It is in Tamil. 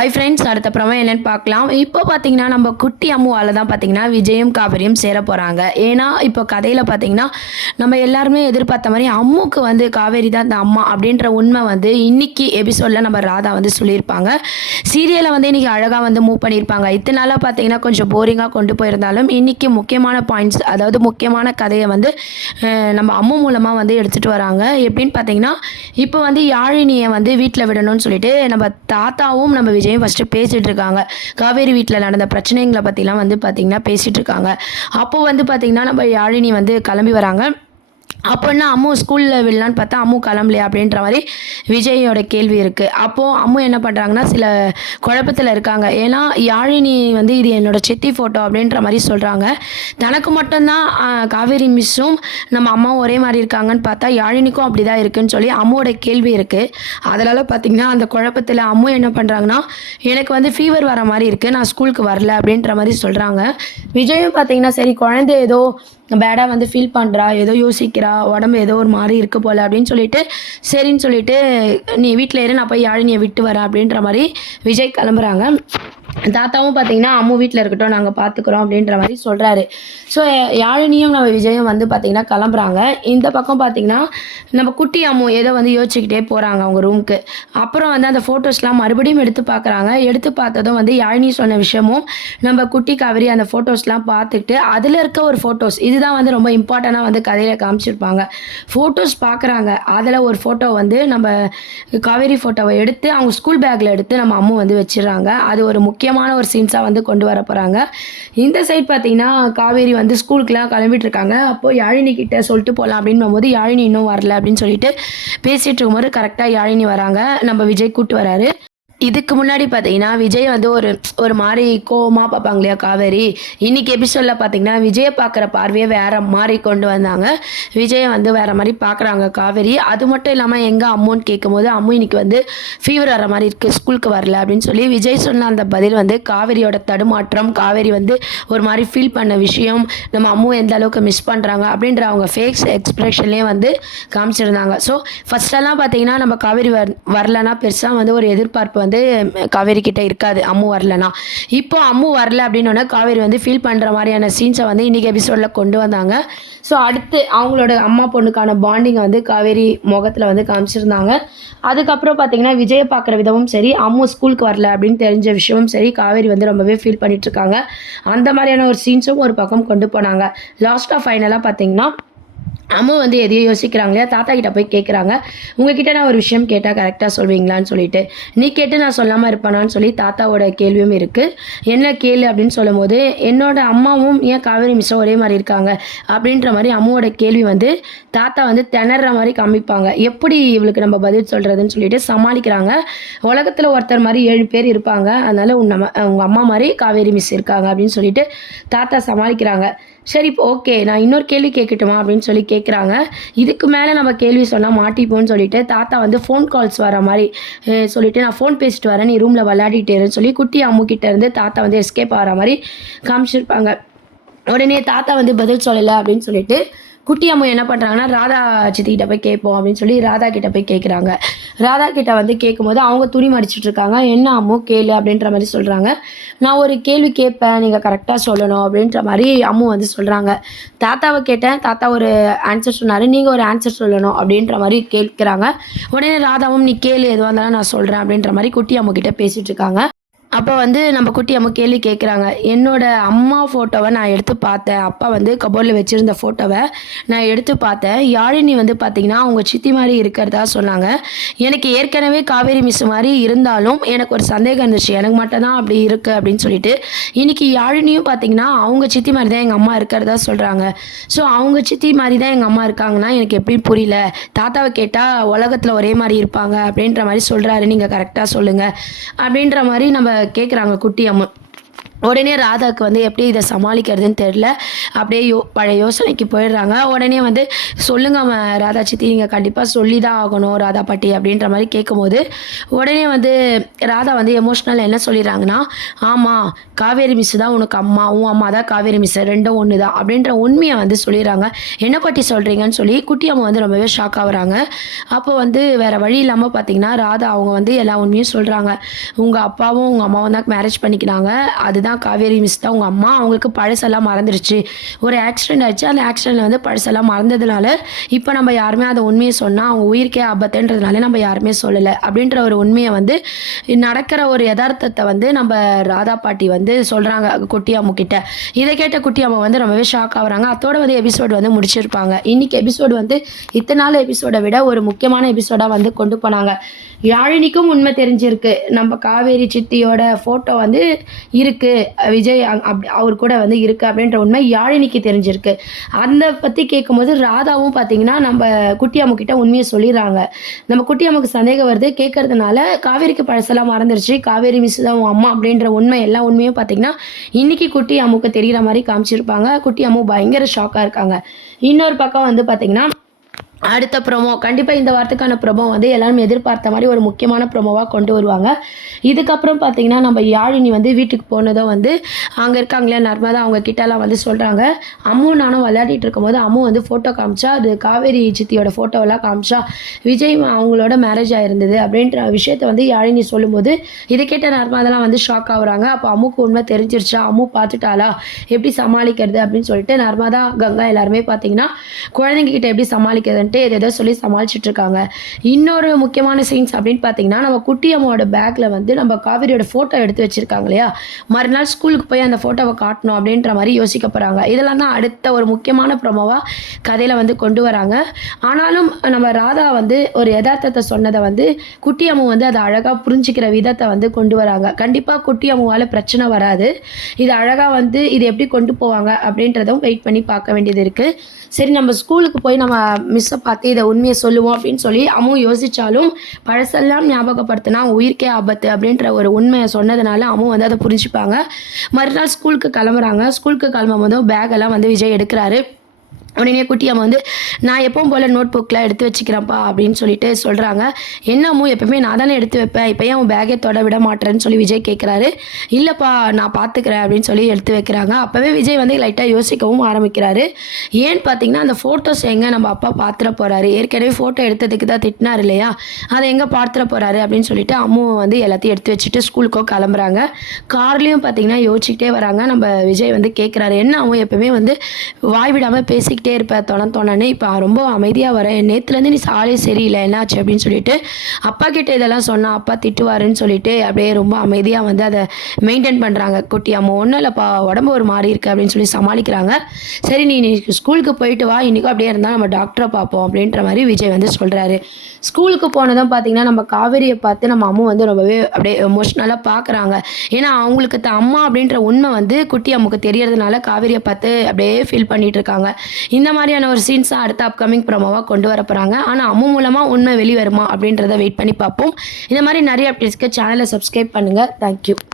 ஹாய் ஃப்ரெண்ட்ஸ், அடுத்த ப்ரமோ என்னென்னு பார்க்கலாம். இப்போ பார்த்தீங்கன்னா நம்ம குட்டி அம்முவால் தான் பார்த்தீங்கன்னா விஜயும் காவேரியும் சேர போகிறாங்க. ஏன்னா இப்போ கதையில் பார்த்தீங்கன்னா நம்ம எல்லாருமே எதிர்பார்த்த மாதிரி அம்முக்கு வந்து காவேரி தான் இந்த அம்மா அப்படின்ற உண்மை வந்து இன்னைக்கு எபிசோடில் நம்ம ராதா வந்து சொல்லியிருப்பாங்க. சீரியலை வந்து இன்றைக்கி அழகாக வந்து மூவ் பண்ணியிருப்பாங்க. இத்தனை நாளாக பார்த்தீங்கன்னா கொஞ்சம் போரிங்காக கொண்டு போயிருந்தாலும் இன்றைக்கி முக்கியமான பாயிண்ட்ஸ், அதாவது முக்கியமான கதையை வந்து நம்ம அம்மு மூலமாக வந்து எடுத்துகிட்டு வராங்க. எப்படின்னு பார்த்தீங்கன்னா இப்போ வந்து யாழினியை வந்து வீட்டில் விடணும்னு சொல்லிட்டு நம்ம தாத்தாவும் நம்ம விஜயும் ஃபஸ்ட்டு பேசிகிட்டு இருக்காங்க. காவேரி வீட்டில் நடந்த பிரச்சனைகளை பற்றிலாம் வந்து பார்த்திங்கன்னா பேசிகிட்டு இருக்காங்க. அப்போது வந்து பார்த்திங்கன்னா நம்ம யாழினி வந்து கிளம்பி வராங்க. அப்போன்னா அம்மு ஸ்கூலில் விடலான்னு பார்த்தா அம்மு கிளம்பலையா அப்படின்ற மாதிரி விஜயோட கேள்வி இருக்குது. அப்போது அம்மு என்ன பண்ணுறாங்கன்னா சில குழப்பத்தில் இருக்காங்க. ஏன்னா யாழினி வந்து இது என்னோடய சித்தி ஃபோட்டோ அப்படின்ற மாதிரி சொல்கிறாங்க. தனக்கு மட்டும்தான் காவேரி மிஸ்ஸும் நம்ம அம்மாவும் ஒரே மாதிரி இருக்காங்கன்னு பார்த்தா யாழினிக்கும் அப்படி தான் இருக்குதுன்னு சொல்லி அம்முவோட கேள்வி இருக்குது. அதனால் பார்த்திங்கன்னா அந்த குழப்பத்தில் அம்மு என்ன பண்ணுறாங்கன்னா எனக்கு வந்து ஃபீவர் வர மாதிரி இருக்குது, நான் ஸ்கூலுக்கு வரல அப்படின்ற மாதிரி சொல்கிறாங்க. விஜயும் பார்த்திங்கன்னா சரி குழந்தை ஏதோ பேடாக வந்து ஃபீல் பண்ணுறா, ஏதோ யோசிக்கிறா, உடம்பு ஏதோ ஒரு மாதிரி இருக்க போல் அப்படின்னு சொல்லிட்டு சரின்னு சொல்லிட்டு நீ வீட்டில் இரு, நான் போய் யாழினியை விட்டு வரேன் அப்படின்ற மாதிரி விஜய் கிளம்புறாங்க. தாத்தாவும் பார்த்தீங்கன்னா அம்மு வீட்டில் இருக்கட்டும், நாங்கள் பார்த்துக்குறோம் அப்படின்ற மாதிரி சொல்கிறாரு. ஸோ யாழினியும் நம்ம விஜயும் வந்து பார்த்திங்கன்னா கிளம்புறாங்க. இந்த பக்கம் பார்த்திங்கன்னா நம்ம குட்டி அம்மு ஏதோ வந்து யோசிச்சுக்கிட்டே போகிறாங்க அவங்க ரூமுக்கு. அப்புறம் வந்து அந்த ஃபோட்டோஸ்லாம் மறுபடியும் எடுத்து பார்க்குறாங்க. எடுத்து பார்த்ததும் வந்து யாழினி சொன்ன விஷயமும் நம்ம குட்டி காவேரி அந்த ஃபோட்டோஸ்லாம் பார்த்துட்டு அதில் இருக்க ஒரு ஃபோட்டோஸ் இதுதான் வந்து ரொம்ப இம்பார்ட்டண்ட்டாக வந்து கதையில் காமிச்சிருப்பாங்க. ஃபோட்டோஸ் பார்க்குறாங்க. அதில் ஒரு ஃபோட்டோ வந்து நம்ம காவேரி ஃபோட்டோவை எடுத்து அவங்க ஸ்கூல் பேக்கில் எடுத்து நம்ம அம்மு வந்து வச்சிடறாங்க. அது ஒரு முக்கியமான ஒரு சீன்ஸாக வந்து கொண்டு வர போகிறாங்க. இந்த சைட் பார்த்தீங்கன்னா காவேரி வந்து ஸ்கூலுக்குலாம் கிளம்பிட்டு இருக்காங்க. அப்போது யாழினி கிட்ட சொல்லிட்டு போகலாம் அப்படின்னு போது யாழினி இன்னும் வரல அப்படின்னு சொல்லிட்டு பேசிகிட்டு இருக்கும்போது கரெக்டாக யாழினி வராங்க. நம்ம விஜய் கூப்பிட்டு வராரு. இதுக்கு முன்னாடி பார்த்தீங்கன்னா விஜய் வந்து ஒரு மாதிரி கோவமாக பார்ப்பாங்க இல்லையா காவேரி. இன்றைக்கி எபிசோடில் பார்த்தீங்கன்னா விஜயை பார்க்குற பார்வையை வேறு மாதிரி கொண்டு வந்தாங்க. விஜயை வந்து வேறு மாதிரி பார்க்குறாங்க காவேரி. அது மட்டும் இல்லாமல் எங்கே அம்முன்னு கேட்கும்போது அம்மு இன்னைக்கு வந்து ஃபீவர் வர மாதிரி இருக்குது, ஸ்கூலுக்கு வரல அப்படின்னு சொல்லி விஜய் சொன்ன அந்த பதில் வந்து காவேரியோட தடுமாற்றம், காவேரி வந்து ஒரு மாதிரி ஃபீல் பண்ண விஷயம், நம்ம அம்மு எந்த அளவுக்கு மிஸ் பண்ணுறாங்க அப்படின்ற அவங்க ஃபேஸ் எக்ஸ்ப்ரெஷன்லேயே வந்து காமிச்சிருந்தாங்க. ஸோ ஃபஸ்ட்டெல்லாம் பார்த்தீங்கன்னா நம்ம காவேரி வரலன்னா பெருசாக வந்து ஒரு எதிர்பார்ப்பு வந்து காவேரி கிட்ட இருக்காது அம்மு வரலனா. இப்போ அம்மு வரல அப்படின்னோடனே காவேரி வந்து ஃபீல் பண்ணுற மாதிரியான சீன்ஸை வந்து இன்றைக்கி எபிசோடில் கொண்டு வந்தாங்க. ஸோ அடுத்து அவங்களோட அம்மா பொண்ணுக்கான பாண்டிங்கை வந்து காவேரி முகத்தில் வந்து காமிச்சிருந்தாங்க. அதுக்கப்புறம் பார்த்தீங்கன்னா விஜயை பார்க்குற விதமும் சரி, அம்மு ஸ்கூலுக்கு வரல அப்படின்னு தெரிஞ்ச விஷயமும் சரி, காவேரி வந்து ரொம்பவே ஃபீல் பண்ணிகிட்ருக்காங்க. அந்த மாதிரியான ஒரு சீன்ஸும் ஒரு பக்கம் கொண்டு போனாங்க. லாஸ்ட்டாக ஃபைனலாக பார்த்தீங்கன்னா அம்மா வந்து எதையோ யோசிக்கிறாங்க இல்லையா, தாத்தா கிட்ட போய் கேட்குறாங்க, உங்ககிட்ட நான் ஒரு விஷயம் கேட்டால் கரெக்டாக சொல்வீங்களான்னு சொல்லிட்டு. நீ கேட்டு நான் சொல்லாமல் இருப்பானான்னு சொல்லி தாத்தாவோட கேள்வியும் இருக்குது. என்ன கேளு அப்படின்னு சொல்லும் போது என்னோட அம்மாவும் ஏன் காவேரி மிஸ்ஸும் ஒரே மாதிரி இருக்காங்க அப்படின்ற மாதிரி அம்மாவோட கேள்வி வந்து தாத்தா வந்து திணற மாதிரி காமிப்பாங்க. எப்படி இவளுக்கு நம்ம பதில் சொல்கிறதுன்னு சொல்லிட்டு சமாளிக்கிறாங்க. உலகத்தில் ஒருத்தர் மாதிரி 7 பேர் இருப்பாங்க, அதனால் உங்கள் அம்மா மாதிரி காவேரி மிஸ் இருக்காங்க அப்படின்னு சொல்லிட்டு தாத்தா சமாளிக்கிறாங்க. சரி இப்போ ஓகே, நான் இன்னொரு கேள்வி கேட்கட்டுமா அப்படின்னு சொல்லி கேட்குறாங்க. இதுக்கு மேலே நம்ம கேள்வி சொன்னால் மாட்டிப்போன்னு சொல்லிட்டு தாத்தா வந்து ஃபோன் கால்ஸ் வர மாதிரி சொல்லிவிட்டு நான் ஃபோன் பேசிட்டு வரேன், நீ ரூமில் விளையாடிட்டேருன்னு சொல்லி குட்டி அம்முக்கிட்ட இருந்து தாத்தா வந்து எஸ்கேப் ஆகிற மாதிரி காமிச்சிருப்பாங்க. உடனே தாத்தா வந்து பதில் சொல்லலை அப்படின்னு சொல்லிட்டு குட்டி அம்மா என்ன பண்ணுறாங்கன்னா ராதா சித்திக்கிட்ட போய் கேட்போம் அப்படின்னு சொல்லி ராதா கிட்ட போய் கேட்குறாங்க. ராதா கிட்ட வந்து கேட்கும்போது அவங்க துணி மடிச்சிட்ருக்காங்க. என்ன அம்மு கேளு அப்படின்ற மாதிரி சொல்கிறாங்க. நான் ஒரு கேள்வி கேட்பேன், நீங்கள் கரெக்டாக சொல்லணும் அப்படின்ற மாதிரி அம்மு வந்து சொல்கிறாங்க. தாத்தாவை கேட்டேன், தாத்தா ஒரு ஆன்சர் சொன்னார், நீங்கள் ஒரு ஆன்சர் சொல்லணும் அப்படின்ற மாதிரி கேட்குறாங்க. உடனே ராதாவும் நீ கேளு, எதுவாக இருந்தாலும் நான் சொல்கிறேன் அப்படின்ற மாதிரி குட்டி அம்மு கிட்ட பேசிகிட்டு இருக்காங்க. அப்போ வந்து நம்ம குட்டி அம்மா கேள்வி கேட்குறாங்க. என்னோடய அம்மா ஃபோட்டோவை நான் எடுத்து பார்த்தேன், அப்பா வந்து கபோர்டில் வச்சுருந்த ஃபோட்டோவை நான் எடுத்து பார்த்தேன். யாழினி வந்து பார்த்திங்கன்னா அவங்க சித்தி மாதிரி இருக்கிறதா சொன்னாங்க. எனக்கு ஏற்கனவே காவேரி மிஸ் மாதிரி இருந்தாலும் எனக்கு ஒரு சந்தேகம் இருந்துச்சு, எனக்கு மட்டும் தான் அப்படி இருக்குது அப்படின்னு சொல்லிட்டு. இன்றைக்கி யாழினியும் பார்த்திங்கன்னா அவங்க சித்தி மாதிரி தான் எங்கள் அம்மா இருக்கிறதா சொல்கிறாங்க. ஸோ அவங்க சித்தி மாதிரி தான் எங்கள் அம்மா இருக்காங்கன்னா எனக்கு எப்படி புரியல, தாத்தாவை கேட்டால் உலகத்தில் ஒரே மாதிரி இருப்பாங்க அப்படின்ற மாதிரி சொல்கிறாரு, நீங்கள் கரெக்டாக சொல்லுங்கள் அப்படின்ற மாதிரி நம்ம கேட்குறாங்க குட்டி அம்மா. உடனே ராதாவுக்கு வந்து எப்படி இதை சமாளிக்கிறதுன்னு தெரில. அப்படியே பழைய யோசனைக்கு போயிடுறாங்க. உடனே வந்து சொல்லுங்க ராதா சித்தி, நீங்கள் கண்டிப்பாக சொல்லி தான் ஆகணும் ராதா பாட்டி அப்படின்ற மாதிரி கேட்கும்போது, உடனே வந்து ராதா வந்து எமோஷ்னல் என்ன சொல்லிடுறாங்கன்னா, ஆமாம் காவேரி மிஸ் தான் உனக்கு அம்மா, உன் அம்மா தான் காவேரி மிஸ், ரெண்டும் ஒன்று தான் அப்படின்ற உண்மையை வந்து சொல்லிடுறாங்க. என்ன பாட்டி சொல்கிறீங்கன்னு சொல்லி குட்டி அம்மா வந்து ரொம்பவே ஷாக் ஆகுறாங்க. அப்போ வந்து வேறு வழி இல்லாமல் பார்த்தீங்கன்னா ராதா அவங்க வந்து எல்லா உண்மையும் சொல்கிறாங்க. உங்கள் அப்பாவும் உங்கள் அம்மாவும் தான் மேரேஜ் பண்ணிக்கினாங்க, அதுதான் காவேரி மிஸ் தான் உங்கள் அம்மா, அவங்களுக்கு பழசெல்லாம் மறந்துடுச்சு, ஒரு ஆக்சிடென்ட் ஆச்சு, அந்த ஆக்சிடென்ட்டில் வந்து பழசெல்லாம் மறந்ததுனால இப்போ நம்ம யாருமே அதை உண்மையை சொன்னால் அவங்க உயிருக்கே ஆபத்துன்றதுனால நம்ம யாருமே சொல்லலை அப்படின்ற ஒரு உண்மையை வந்து நடக்கிற ஒரு யதார்த்தத்தை வந்து நம்ம ராதா பாட்டி வந்து சொல்கிறாங்க குட்டி அம்மு கிட்ட. இதை கேட்ட குட்டி அம்மா வந்து ரொம்பவே ஷாக் ஆகுறாங்க. அதோட வந்து எபிசோடு வந்து முடிச்சிருப்பாங்க. இன்னைக்கு எபிசோடு வந்து இத்தனை நாள் எபிசோடை விட ஒரு முக்கியமான எபிசோடாக வந்து கொண்டு போனாங்க. யாழினிக்கும் உண்மை தெரிஞ்சிருக்கு, நம்ம காவேரி சித்தியோட ஃபோட்டோ வந்து இருக்குது, விஜய் அவர் கூட வந்து இருக்குது அப்படின்ற உண்மை யாழினிக்கு தெரிஞ்சிருக்கு. அந்த பற்றி கேட்கும்போது ராதாவும் பார்த்தீங்கன்னா நம்ம குட்டி அம்முக்கிட்ட உண்மையை சொல்லிடுறாங்க. நம்ம குட்டி அம்முக்கு சந்தேகம் வருது, கேட்கறதுனால காவேரிக்கு பழசெல்லாம் மறந்துருச்சு, காவேரி மிஸ் தான் உன் அம்மா அப்படின்ற உண்மை எல்லா உண்மையும் பார்த்தீங்கன்னா இன்றைக்கி குட்டி அம்முக்கு தெரிகிற மாதிரி காமிச்சிருப்பாங்க. குட்டி அம்மு பயங்கர ஷாக்காக இருக்காங்க. இன்னொரு பக்கம் வந்து பார்த்திங்கன்னா அடுத்த ப்ரோமோ, கண்டிப்பாக இந்த வாரத்துக்கான ப்ரோமோ வந்து எல்லாரும் எதிர்பார்த்த மாதிரி ஒரு முக்கியமான ப்ரோமோவாக கொண்டு வருவாங்க. இதுக்கப்புறம் பார்த்திங்கன்னா நம்ம யாழினி வந்து வீட்டுக்கு போனதும் வந்து அங்கே இருக்காங்களே நர்மதா, அவங்க கிட்டலாம் வந்து சொல்கிறாங்க, அம்மு நானும் விளையாடிட்டு இருக்கும்போது அம்மு வந்து ஃபோட்டோ காமிச்சா, அது காவேரி சித்தியோட ஃபோட்டோவெல்லாம் காமிச்சா, விஜய் அவங்களோட மேரேஜ் ஆகிருந்தது அப்படின்ற விஷயத்த வந்து யாழினி சொல்லும்போது இதை கேட்ட நர்மதாலாம் வந்து ஷாக் ஆகுறாங்க. அப்போ அம்முக்கு உண்மை தெரிஞ்சிருச்சா, அம்மு பார்த்துட்டாளா, எப்படி சமாளிக்கிறது அப்படின்னு சொல்லிட்டு நர்மதா கங்கா எல்லாருமே பார்த்திங்கன்னா குழந்தைங்க கிட்ட எப்படி சமாளிக்கிறது ஏதோ சொல்லி சமாளிச்சுட்டு இருக்காங்க. இன்னொரு முக்கியமான சீன்ஸ் அப்படின்னு பார்த்தீங்கன்னா நம்ம குட்டி அம்மாவோட பேக்கில் வந்து நம்ம காவேரியோட ஃபோட்டோ எடுத்து வச்சுருக்காங்க இல்லையா, மறுநாள் ஸ்கூலுக்கு போய் அந்த ஃபோட்டோவை காட்டணும் அப்படின்ற மாதிரி யோசிக்க போகிறாங்க. இதெல்லாம் தான் அடுத்த ஒரு முக்கியமான ப்ரோமோவாக கதையில் வந்து கொண்டு வராங்க. ஆனாலும் நம்ம ராதா வந்து ஒரு யதார்த்தத்தை சொன்னதை வந்து குட்டி அம்மு வந்து அதை அழகாக புரிஞ்சிக்கிற விதத்தை வந்து கொண்டு வராங்க. கண்டிப்பாக குட்டி அம்முவால் பிரச்சனை வராது, இது அழகாக வந்து இது எப்படி கொண்டு போவாங்க அப்படின்றதும் வெயிட் பண்ணி பார்க்க வேண்டியது இருக்குது. சரி, நம்ம ஸ்கூலுக்கு போய் நம்ம மிஸ்ஸை பார்த்து இதை உண்மையை சொல்லுவோம் அப்படின்னு சொல்லி அம்மு யோசித்தாலும் பழசெல்லாம் ஞாபகப்படுத்தினா உயிருக்கே ஆபத்து அப்படின்ற ஒரு உண்மையை சொன்னதுனால அம்மு வந்து அதை புரிஞ்சுப்பாங்க. மறுநாள் ஸ்கூலுக்கு கிளம்புறாங்க. ஸ்கூலுக்கு கிளம்பும் போதும் பேக்கெல்லாம் வந்து விஜய் எடுக்கிறாரு. உடனே குட்டி அம்மா வந்து நான் எப்பவும் போல் நோட் புக்கெலாம் எடுத்து வச்சுக்கிறேன்ப்பா அப்படின்னு சொல்லிட்டு சொல்கிறாங்க. என்னமோ எப்பவுமே நான் தானே எடுத்து வைப்பேன், இப்போ ஏன் உன் பேக்கே தொட விட மாட்டேன்னு சொல்லி விஜய் கேட்குறாரு. இல்லைப்பா நான் பார்த்துக்கிறேன் அப்படின்னு சொல்லி எடுத்து வைக்கிறாங்க. அப்போவே விஜய் வந்து லைட்டாக யோசிக்கவும் ஆரம்பிக்கிறாரு. ஏன்னு பார்த்தீங்கன்னா அந்த ஃபோட்டோஸ் எங்கே நம்ம அப்பா பார்த்துட போகிறாரு, ஏற்கனவே ஃபோட்டோ எடுத்ததுக்கு தான் திட்டினார் இல்லையா, அதை எங்கே பார்த்துட போகிறாரு அப்படின்னு சொல்லிட்டு அம்மு வந்து எல்லாத்தையும் எடுத்து வச்சுட்டு ஸ்கூலுக்கோ கிளம்புறாங்க. கார்லேயும் பார்த்தீங்கன்னா யோசிச்சுக்கிட்டே வராங்க. நம்ம விஜய் வந்து கேட்குறாரு, என்ன அவன் எப்பவுமே வந்து வாய் விடாமல் பேசிக்கிட்டே இருப்பேன் தோணன்னு இப்போ ரொம்ப அமைதியாக வரேன், நேற்றுலேருந்து நீ சாலே சரியில்லை என்னாச்சு அப்படின்னு சொல்லிட்டு அப்பா கிட்ட இதெல்லாம் சொன்னால் அப்பா திட்டுவாருன்னு சொல்லிட்டு அப்படியே ரொம்ப அமைதியாக வந்து அதை மெயின்டைன் பண்ணுறாங்க. குட்டி அம்மா ஒன்றும் இல்லைப்பா, உடம்பு ஒரு மாதிரி இருக்குது அப்படின்னு சொல்லி சமாளிக்கிறாங்க. சரி நீ ஸ்கூலுக்கு போயிட்டு வா, இன்றைக்கும் அப்படியே இருந்தால் நம்ம டாக்டரை பார்ப்போம் அப்படின்ற மாதிரி விஜய் வந்து சொல்கிறாரு. ஸ்கூலுக்கு போனதும் பார்த்திங்கன்னா நம்ம காவேரியை பார்த்து நம்ம அம்மா வந்து ரொம்பவே அப்படியே எமோஷ்னலாக பார்க்குறாங்க. ஏன்னா அவங்களுக்கு அம்மா அப்படின்ற உண்மை வந்து குட்டி அம்முக்கு தெரியறதுனால காவேரியை பார்த்து அப்படியே ஃபீல் பண்ணிட்டு இருக்காங்க. இந்த மாதிரியான ஒரு சீன்ஸ் அடுத்த அப்கமிங் ப்ரோமோவாக கொண்டு வர போகிறாங்க. ஆனால் அம்மு மூலமாக உண்மை வெளிவருமா அப்படின்றத வெயிட் பண்ணி பார்ப்போம். இந்த மாதிரி நிறைய அப்டேட்ஸ்க்கு சேனலை சப்ஸ்கிரைப் பண்ணுங்கள். தேங்க்யூ.